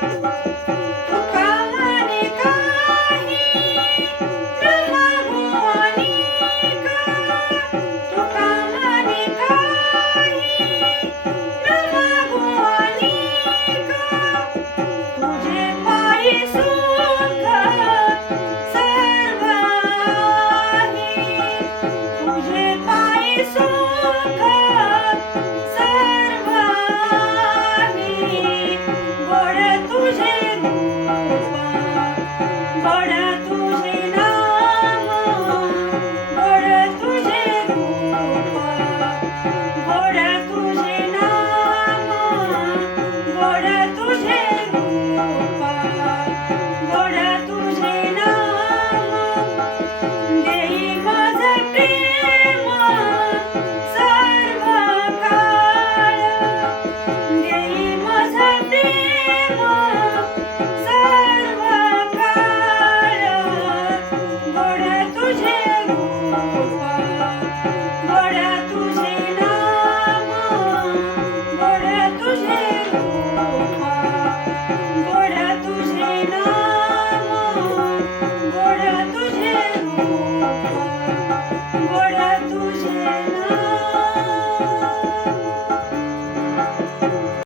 Bye. I know.